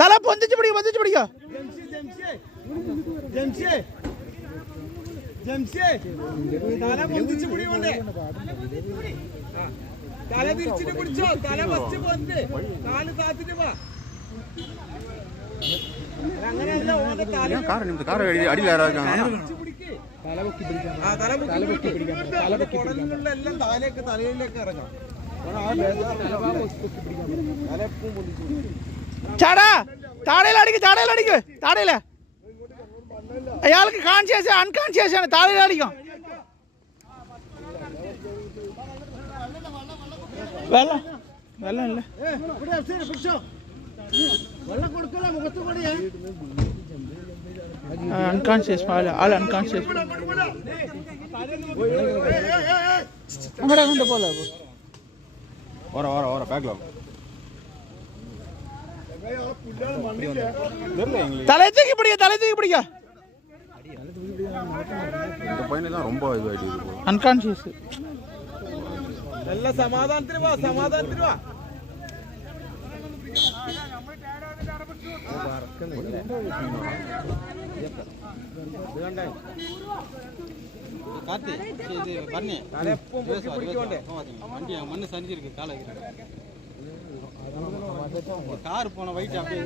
തല പൊന്തിച്ച് പിടിക്കോ. തല പൊന്തിച്ച് പിടിയോണ്ടേ, തല തിരിച്ചിട്ട് പിടിച്ചോ. തല ഫസ്റ്റ് പൊന്ത്, കാല് താത്തിട്ട് പോ. അങ്ങനെയല്ല, ഓന്റെ തല എല്ലാം താലേക്ക് തലയിലേക്ക് ഇറങ്ങാം. തലപ്പും പൊന്തിച്ചു ചാടാ, താടയിലടിക്ക്. താടയില അയാൾക്ക് കോൺഷ്യസ് അൺകോൺഷ്യസ് ആണ്. താടയിലടിക്കും. വെള്ളം ഇല്ല. വെള്ളം കൊടുക്കല, മുഖത്ത് കൂടിയേ. അൺകോൺഷ്യസ് ആൾ അൺകോൺഷ്യസ്. അങ്ങോട്ട് പോലെ തലത്തേക്ക് പിടിക്ക. അൺകോൺഷ്യസ്. നല്ല സമാധാനത്തിന് വാ. மண்ணு சரிஞ்சிருக்கு காலை கார் போன வயிற்று அப்படியே